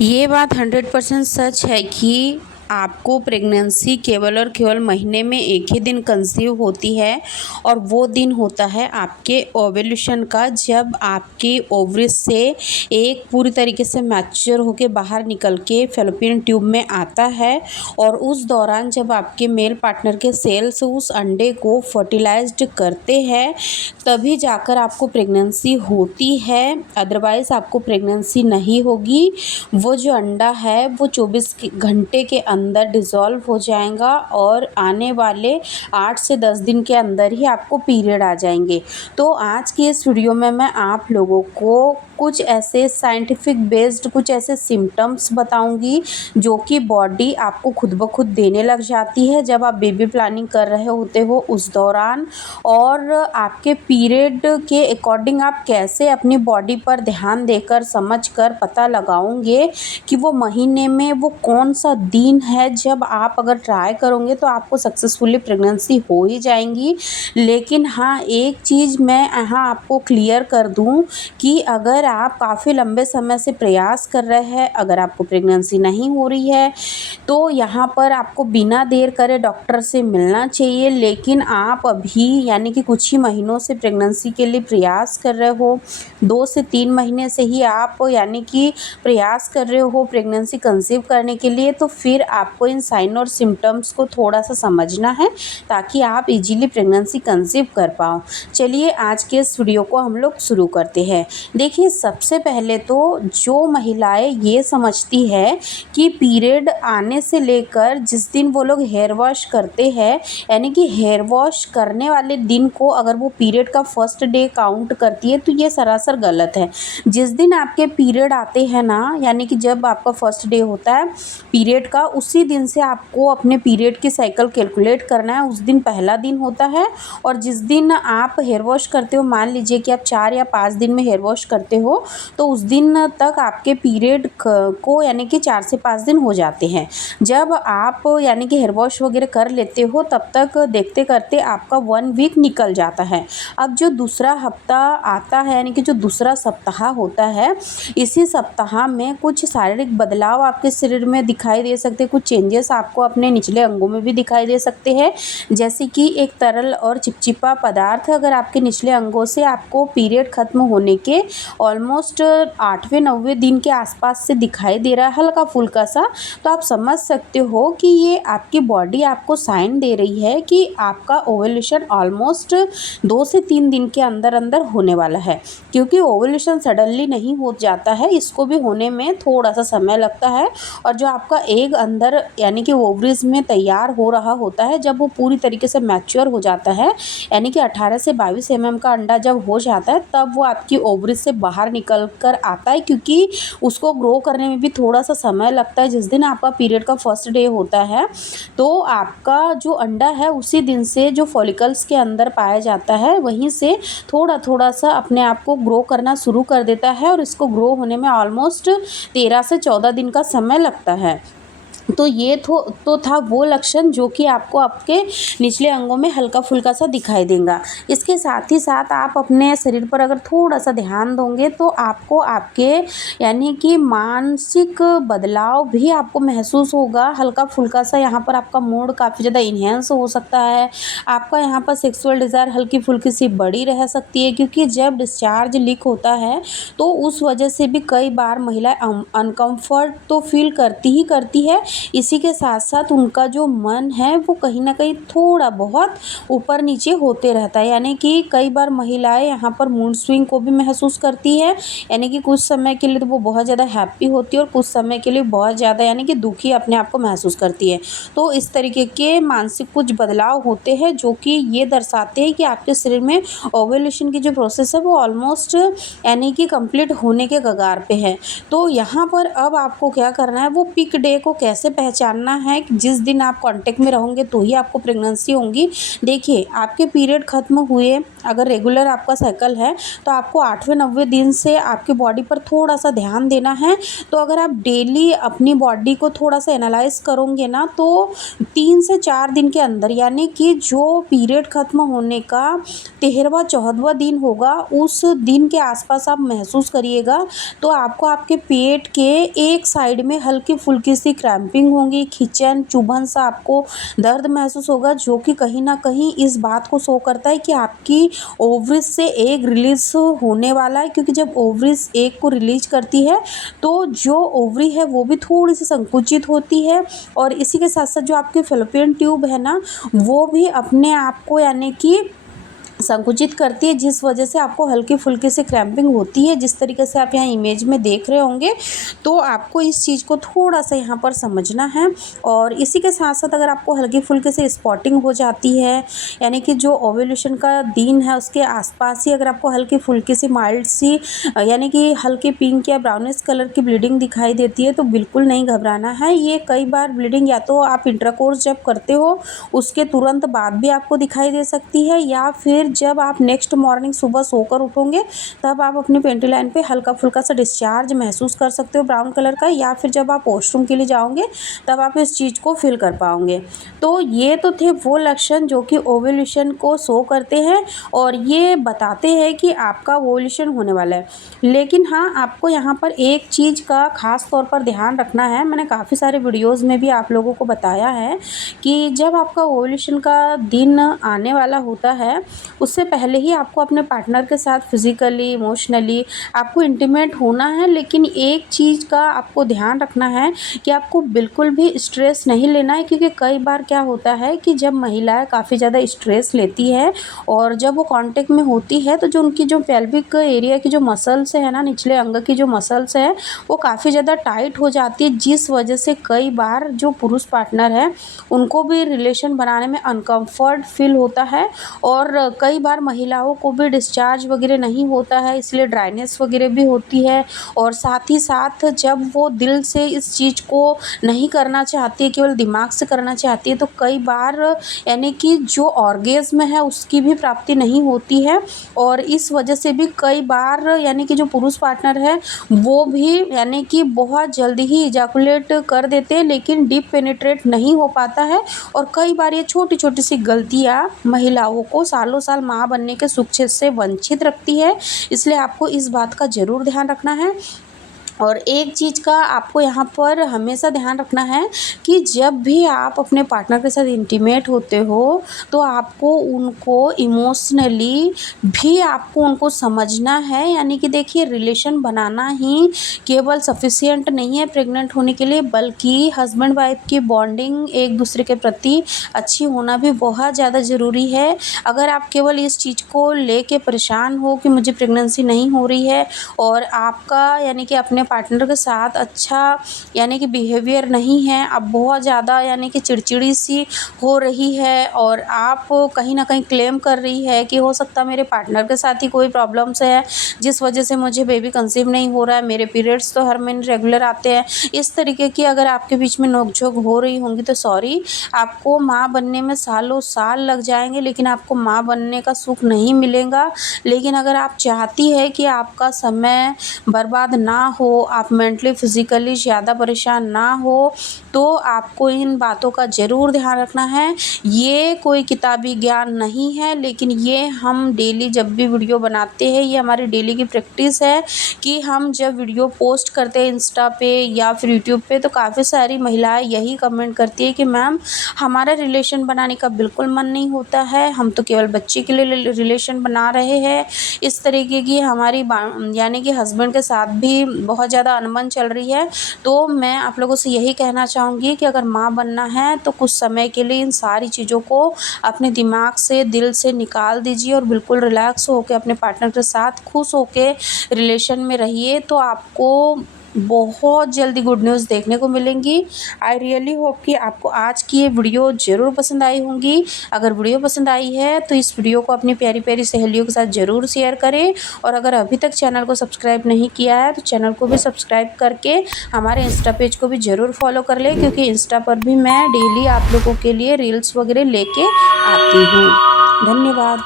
ये बात 100% सच है कि आपको प्रेगनेंसी केवल और केवल महीने में एक ही दिन कंसीव होती है और वो दिन होता है आपके ओव्यूलेशन का, जब आपके ओवरीज से एक पूरी तरीके से मैच्योर होके बाहर निकल के फैलोपियन ट्यूब में आता है। और उस दौरान जब आपके मेल पार्टनर के सेल्स उस अंडे को फर्टिलाइज्ड करते हैं, तभी जाकर आपको प्रेगनेंसी होती है। अदरवाइज़ आपको प्रेगनेंसी नहीं होगी। वो जो अंडा है वो 24 घंटे के अंदर डिज़ोल्व हो जाएगा और आने वाले 8 से 10 दिन के अंदर ही आपको पीरियड आ जाएंगे। तो आज की इस वीडियो में मैं आप लोगों को कुछ ऐसे साइंटिफिक बेस्ड कुछ ऐसे सिम्टम्स बताऊंगी जो कि बॉडी आपको खुद ब खुद देने लग जाती है जब आप बेबी प्लानिंग कर रहे होते हो उस दौरान। और आपके पीरियड के अकॉर्डिंग आप कैसे अपनी बॉडी पर ध्यान देकर समझ कर पता लगाओगे कि वो महीने में वो कौन सा दिन है जब आप अगर ट्राई करोगे तो आपको सक्सेसफुली प्रेगनेंसी हो ही जाएंगी। लेकिन हाँ, एक चीज़ मैं यहाँ आपको क्लियर कर दूँ कि अगर आप काफ़ी लंबे समय से प्रयास कर रहे हैं, अगर आपको प्रेगनेंसी नहीं हो रही है तो यहाँ पर आपको बिना देर करे डॉक्टर से मिलना चाहिए। लेकिन आप अभी यानी कि कुछ ही महीनों से प्रेगनेंसी के लिए प्रयास कर रहे हो, 2 से 3 महीने से ही आप यानी कि प्रयास कर रहे हो प्रेगनेंसी कंसीव करने के लिए, तो फिर आपको इन साइन और सिम्टम्स को थोड़ा सा समझना है ताकि आप इजीली प्रेगनेंसी कंसीव कर पाओ। चलिए आज के इस वीडियो को हम लोग शुरू करते हैं। देखिए, सबसे पहले तो जो महिलाएं ये समझती है कि पीरियड आने से लेकर जिस दिन वो लोग हेयर वॉश करते हैं, यानी कि हेयर वॉश करने वाले दिन को अगर वो पीरियड का फर्स्ट डे काउंट करती है, तो ये सरासर गलत है। जिस दिन आपके पीरियड आते हैं ना, यानी कि जब आपका फर्स्ट डे होता है पीरियड का, उसी दिन से आपको अपने पीरियड की साइकिल कैलकुलेट करना है। उस दिन पहला दिन होता है और जिस दिन आप हेयर वॉश करते हो, मान लीजिए कि आप 4 या 5 दिन में हेयर वॉश करते हो, तो उस दिन तक आपके पीरियड को यानी कि 4 से 5 दिन हो जाते हैं। जब आप यानी कि हेयर वॉश वगैरह कर लेते हो तब तक देखते करते आपका 1 वीक निकल जाता है। अब जो दूसरा हफ्ता आता है यानी कि जो दूसरा सप्ताह होता है, इसी सप्ताह में कुछ शारीरिक बदलाव आपके शरीर में दिखाई दे सकते हैं, कुछ चेंजेस आपको अपने निचले अंगों में भी दिखाई दे सकते हैं। जैसे कि एक तरल और चिपचिपा पदार्थ अगर आपके निचले अंगों से आपको पीरियड खत्म होने के ऑलमोस्ट 8वें 9वें दिन के आसपास से दिखाई दे रहा है, हल्का फुल्का सा, तो आप समझ सकते हो कि ये आपकी बॉडी आपको साइन दे रही है कि आपका ओव्यूलेशन ऑलमोस्ट 2 से 3 दिन के अंदर अंदर होने वाला है। क्योंकि ओव्यूलेशन सडनली नहीं हो जाता है, इसको भी होने में थोड़ा सा समय लगता है। और जो आपका एग अंदर यानी कि ओवरीज में तैयार हो रहा होता है, जब वो पूरी तरीके से मैच्योर हो जाता है, यानी कि 18 से 22 mm का अंडा जब हो जाता है, तब वो आपकी ओवरीज से बाहर निकल कर आता है। क्योंकि उसको ग्रो करने में भी थोड़ा सा समय लगता है। जिस दिन आपका पीरियड का फर्स्ट डे होता है, तो आपका जो अंडा है उसी दिन से जो फॉलिकल्स के अंदर पाया जाता है, वहीं से थोड़ा थोड़ा सा अपने आप को ग्रो करना शुरू कर देता है और इसको ग्रो होने में ऑलमोस्ट 13 से 14 दिन का समय लगता है। तो ये तो था वो लक्षण जो कि आपको आपके निचले अंगों में हल्का फुल्का सा दिखाई देगा। इसके साथ ही साथ आप अपने शरीर पर अगर थोड़ा सा ध्यान दोगे तो आपको आपके यानी कि मानसिक बदलाव भी आपको महसूस होगा। हल्का फुल्का सा यहाँ पर आपका मूड काफ़ी ज़्यादा इन्हेंस हो सकता है। आपका यहाँ पर सेक्सुअल डिज़ायर हल्की फुल्की सी बड़ी रह सकती है, क्योंकि जब डिस्चार्ज लीक होता है तो उस वजह से भी कई बार महिलाएं अनकम्फर्ट तो फील करती ही करती है। इसी के साथ साथ उनका जो मन है वो कहीं ना कहीं थोड़ा बहुत ऊपर नीचे होते रहता है। यानी कि कई बार महिलाएं यहाँ पर मूड स्विंग को भी महसूस करती है। यानी कि कुछ समय के लिए तो वो बहुत ज़्यादा हैप्पी होती है और कुछ समय के लिए बहुत ज़्यादा यानी कि दुखी अपने आप को महसूस करती है। तो इस तरीके के मानसिक कुछ बदलाव होते हैं जो कि ये दर्शाते हैं कि आपके शरीर में ओव्यूलेशन की जो प्रोसेस है वो ऑलमोस्ट यानी कि कंप्लीट होने के कगार पे है। तो यहाँ पर अब आपको क्या करना है, वो पिक डे को कैसे कैसे पहचानना है कि जिस दिन आप कांटेक्ट में रहोगे तो ही आपको प्रेगनेंसी होगी। देखिए, आपके पीरियड ख़त्म हुए, अगर रेगुलर आपका साइकिल है तो आपको 8वें 9वें दिन से आपकी बॉडी पर थोड़ा-सा ध्यान देना है। तो अगर आप डेली अपनी बॉडी को थोड़ा-सा एनालाइज़ करोगे ना, तो 3 से 4 दिन के अंदर, यानी कि जो पीरियड ख़त्म होने का 13वां 14वां दिन होगा, उस दिन के आसपास आप महसूस करिएगा तो आपको आपके पेट के एक साइड में हल्की-फुल्की सी क्रैम्पिंग होगी, खिंचन, चुभन सा आपको दर्द महसूस होगा, जो कि कहीं न कहीं इस बात को शो करता है कि आपकी ओवरीज से एग रिलीज़ होने वाला है। क्योंकि जब ओवरीज एग को रिलीज़ करती है तो जो ओवरी है वो भी थोड़ी-सी संकुचित होती है, और इसी के साथ-साथ जो आपकी फ़ैलोपियन ट्यूब है ना, वो भी अपने आप को यानी कि संकुचित करती है, जिस वजह से आपको हल्की-फुल्की सी क्रैम्पिंग होती है। जिस तरीके से आप यहाँ इमेज में देख रहे होंगे, तो आपको इस चीज़ को थोड़ा-सा यहाँ पर समझना है। और इसी के साथ-साथ अगर आपको हल्की-फुल्की सी स्पॉटिंग हो जाती है, यानी कि जो ओव्यूलेशन का दिन है उसके आसपास ही अगर आपको हल्की-फुल्की सी माइल्ड सी यानी कि हल्की पिंक या ब्राउनिश कलर की ब्लीडिंग दिखाई देती है, तो बिल्कुल नहीं घबराना है। ये कई बार ब्लीडिंग या तो आप इंटरकोर्स जब करते हो उसके तुरंत बाद भी आपको दिखाई दे सकती है, या फिर जब आप नेक्स्ट मॉर्निंग सुबह सोकर उठोगे तब आप अपनी पेंटी लाइन पे हल्का-फुल्का सा डिस्चार्ज महसूस कर सकते हो ब्राउन कलर का, या फिर जब आप वॉशरूम के लिए जाओगे तब आप इस चीज़ को फ़ील कर पाओगे। तो ये तो थे वो लक्षण जो कि ओव्यूलेशन को शो करते हैं और ये बताते हैं कि आपका ओव्यूलेशन होने वाला है। लेकिन हाँ, आपको यहाँ पर एक चीज़ का ख़ास तौर पर ध्यान रखना है। मैंने काफ़ी सारे वीडियोज़ में भी आप लोगों को बताया है कि जब आपका ओव्यूलेशन का दिन आने वाला होता है, उससे पहले ही आपको अपने पार्टनर के साथ फिज़िकली, इमोशनली आपको इंटीमेट होना है। लेकिन एक चीज़ का आपको ध्यान रखना है कि आपको बिल्कुल भी स्ट्रेस नहीं लेना है, क्योंकि कई बार क्या होता है कि जब महिलाएं काफ़ी ज़्यादा स्ट्रेस लेती है और जब वो कांटेक्ट में होती है, तो जो उनकी जो पेल्विक एरिया की जो मसल्स है ना, निचले अंग की जो मसल्स है, वो काफ़ी ज़्यादा टाइट हो जाती है, जिस वजह से कई बार जो पुरुष पार्टनर है उनको भी रिलेशन बनाने में अनकम्फर्ट फील होता है। और कई बार महिलाओं को भी डिस्चार्ज वगैरह नहीं होता है, इसलिए ड्राइनेस वगैरह भी होती है। और साथ ही साथ जब वो दिल से इस चीज़ को नहीं करना चाहती है, केवल दिमाग से करना चाहती है, तो कई बार यानी कि जो ऑर्गेज़्म है उसकी भी प्राप्ति नहीं होती है। और इस वजह से भी कई बार यानी कि जो पुरुष पार्टनर है वो भी यानी कि बहुत जल्दी ही इजैकुलेट कर देते हैं, लेकिन डीप पेनिट्रेट नहीं हो पाता है। और कई बार ये छोटी-छोटी सी गलतियाँ महिलाओं को सालों साल माँ बनने के सुख से वंचित रखती है। इसलिए आपको इस बात का ज़रूर ध्यान रखना है। और एक चीज़ का आपको यहाँ पर हमेशा ध्यान रखना है कि जब भी आप अपने पार्टनर के साथ इंटीमेट होते हो, तो आपको उनको इमोशनली भी आपको उनको समझना है। यानी कि देखिए, रिलेशन बनाना ही केवल सफिशिएंट नहीं है प्रेग्नेंट होने के लिए, बल्कि हस्बैंड वाइफ की बॉन्डिंग एक दूसरे के प्रति अच्छी होना भी बहुत ज़्यादा ज़रूरी है। अगर आप केवल इस चीज़ को लेके परेशान हो कि मुझे प्रेगनेंसी नहीं हो रही है, और आपका यानी कि अपने पार्टनर के साथ अच्छा यानी कि बिहेवियर नहीं है, अब बहुत ज़्यादा यानी कि चिड़चिड़ी सी हो रही है, और आप कहीं ना कहीं क्लेम कर रही है कि हो सकता है मेरे पार्टनर के साथ ही कोई प्रॉब्लम्स है जिस वजह से मुझे बेबी कंसीव नहीं हो रहा है, मेरे पीरियड्स तो हर महीने रेगुलर आते हैं, इस तरीके की अगर आपके बीच में नोकझोंक हो रही होंगी, तो सॉरी, आपको माँ बनने में सालों साल लग जाएंगे, लेकिन आपको माँ बनने का सुख नहीं मिलेगा। लेकिन अगर आप चाहती है कि आपका समय बर्बाद ना हो, आप मेंटली फिज़िकली ज़्यादा परेशान ना हो, तो आपको इन बातों का ज़रूर ध्यान रखना है। ये कोई किताबी ज्ञान नहीं है, लेकिन ये हम डेली जब भी वीडियो बनाते हैं, ये हमारी डेली की प्रैक्टिस है कि हम जब वीडियो पोस्ट करते हैं इंस्टा पे या फिर यूट्यूब पे, तो काफ़ी सारी महिलाएं यही कमेंट करती है कि मैम, हमारा रिलेशन बनाने का बिल्कुल मन नहीं होता है, हम तो केवल बच्चे के लिए रिलेशन बना रहे हैं। इस तरीके की हमारी यानी कि हस्बैंड के साथ भी बहुत ज़्यादा अनबन चल रही है। तो मैं आप लोगों से यही कहना चाहूँगी कि अगर माँ बनना है तो कुछ समय के लिए इन सारी चीज़ों को अपने दिमाग से, दिल से निकाल दीजिए और बिल्कुल रिलैक्स होकर अपने पार्टनर के साथ खुश होकर रिलेशन में रहिए। तो आपको बहुत जल्दी गुड न्यूज़ देखने को मिलेंगी। आई रियली होप कि आपको आज की ये वीडियो ज़रूर पसंद आई होंगी। अगर वीडियो पसंद आई है तो इस वीडियो को अपनी प्यारी प्यारी सहेलियों के साथ ज़रूर शेयर करें, और अगर अभी तक चैनल को सब्सक्राइब नहीं किया है तो चैनल को भी सब्सक्राइब करके हमारे इंस्टा पेज को भी ज़रूर फॉलो कर लें, क्योंकि इंस्टा पर भी मैं डेली आप लोगों के लिए रील्स वगैरह लेके आती हूँ। धन्यवाद।